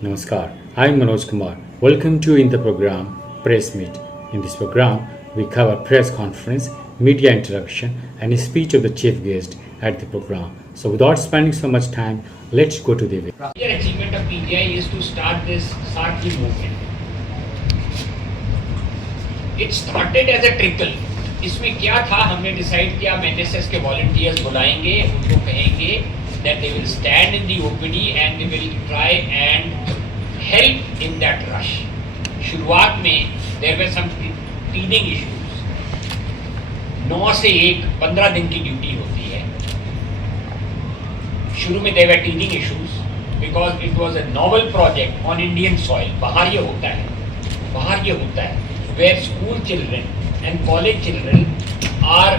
Namaskar, I am Manoj Kumar. Welcome to in the program Press Meet. In this program, we cover press conference, media interaction, and a speech of the chief guest at the program. So, without spending so much time, let's go to the video. Major achievement of PGI is to start this Sarthi movement. It started as a trickle. इसमें क्या था, हमने डिसाइड किया हम एनएसएस के वॉलंटियर्स बुलाएंगे, उनको कहेंगे that they will stand in the OPD and they will try and help in that rush. शुरुआत में there were some teething issues. 9 से 1 15 दिन की ड्यूटी होती है. शुरू में there were teething issues because it was a novel project on Indian soil. बाहर ये होता है where school children and college children are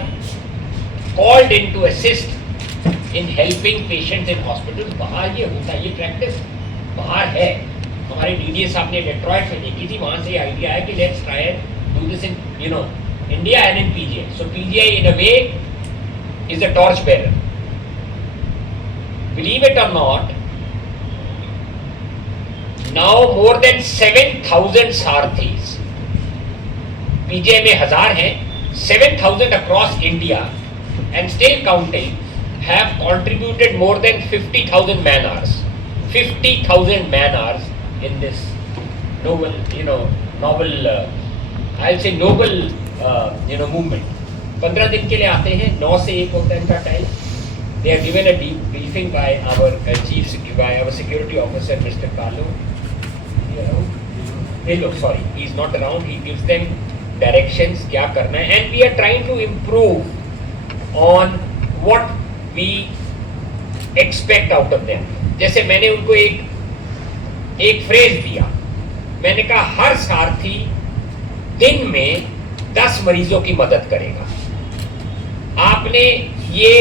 called in to assist in helping patients in hospitals. बाहर ये होता है, ये प्रैक्टिस बाहर है. हमारे डीडीए साहब ने डेट्रॉइट में देखी थी, वहाँ से आइडिया है कि let's try and do this in India and in PGI. So पीजीआई in a way is the torch bearer. Believe it or not, now more than 7,000 Sarthis. PGI में 1000 हैं, 7,000 across India and still counting have contributed more than 50,000 man hours. 50,000 man hours in this noble, I'll say noble, movement. 15 दिन के लिए आते हैं, 9 से 1 होता है इनका time. They are given a deep briefing by our security officer, Mr. Kalu. He's not around. He gives them directions क्या करना है, and we are trying to improve on what we expect out of them. जैसे मैंने उनको एक फ्रेज दिया, मैंने कहा हर सारथी दिन में 10 मरीजों की मदद करेगा. आपने ये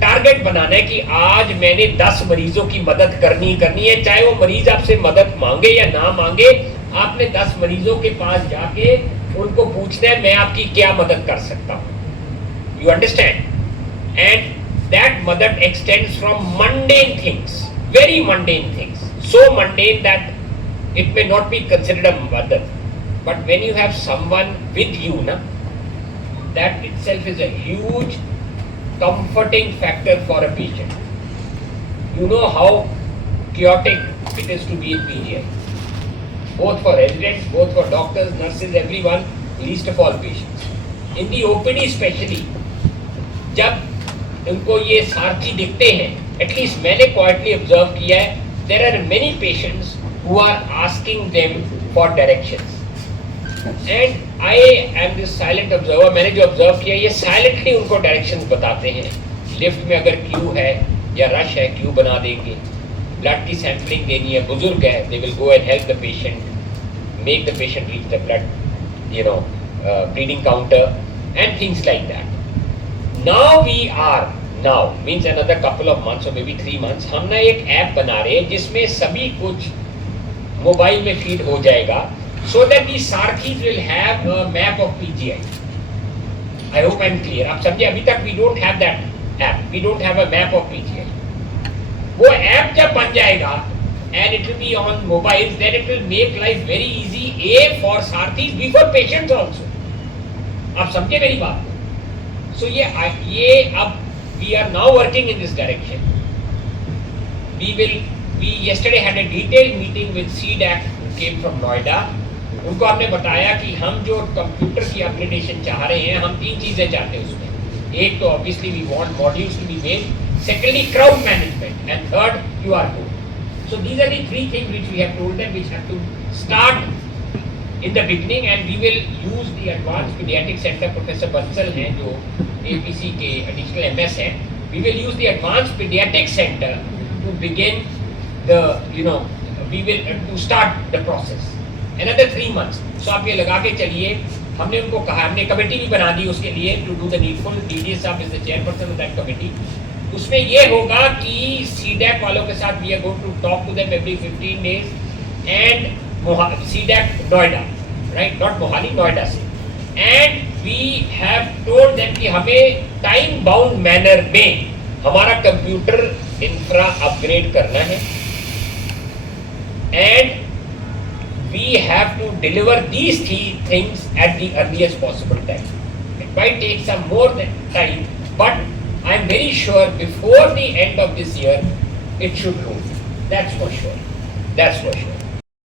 टारगेट बनाना है कि आज मैंने 10 मरीजों की मदद करनी है, चाहे वो मरीज आपसे मदद मांगे या ना मांगे. आपने 10 मरीजों के पास जाके उनको पूछना है मैं आपकी क्या मदद कर सकता हूं. You understand? एंड दैट मदद extends from mundane things, very mundane things, so mundane that it may not be considered a मदद, but when you have someone with you ना, that itself is a huge comforting factor for a patient. You know how chaotic it is to be in PGI, both for residents, both for doctors, nurses, everyone, least of all patients. In the OPD especially, जब उनको ये सारथी दिखते हैं, at least मैंने quietly observe किया है, there are many patients who are asking them for directions. And I am this silent observer. मैंने जो observe किया ये silently उनको directions बताते हैं. लिफ्ट में अगर क्यू है या रश है, क्यू बना देंगे. ब्लड की सैम्पलिंग देनी है, बुजुर्ग है, they will go and help the patient, make the patient reach the blood, bleeding counter and things like that. Now means another couple of months or maybe 3 months, हम ना एक ऐप बना रहे हैं जिसमें सभी कुछ मोबाइल में फीड हो जाएगा. So that the Sarthis will have a map of PGI. I hope I'm clear. आप समझे? अभी तक we don't have that app. We don't have a map of PGI. वो ऐप जब बन जाएगा and it will be on mobiles, then it will make life very easy. A for Sarthis, B for patients also. आप समझे मेरी बात? So ये अब we are now working in this direction. We yesterday had a detailed meeting with CDAC who came from Noida. उनको हमने बताया कि हम जो कंप्यूटर की अपग्रेडेशन चाह रहे हैं, हम 3 चीजें चाहते हैं उसमें. एक तो obviously we want modules to be made, secondly crowd management, and third QR code. So these are the 3 things which we have told them, which have to start in the beginning. And we will use the advance paediatric centre. Professor Bansal हैं जो APC के additional MS हैं. We will use the advance paediatric centre to begin the we will to start the process. Another 3 months. So आप ये लगा के चलिए. हमने उनको कहा, हमने कमेटी भी बना दी उसके लिए to do the needful. DDS साहब is the chairperson of that committee. उसमें ये होगा कि CDAC वालों के साथ we are going to talk to them every 15 days and CDAC Noida, right, not Mohali, Noida से. And we have told them कि हमें टाइम बाउंड मैनर में हमारा कंप्यूटर इंफ्रा अपग्रेड करना है. and we have to deliver these things at the earliest possible time. It might take some more time, but I am very sure before the end of this year, it should go. That's for sure. That's for sure.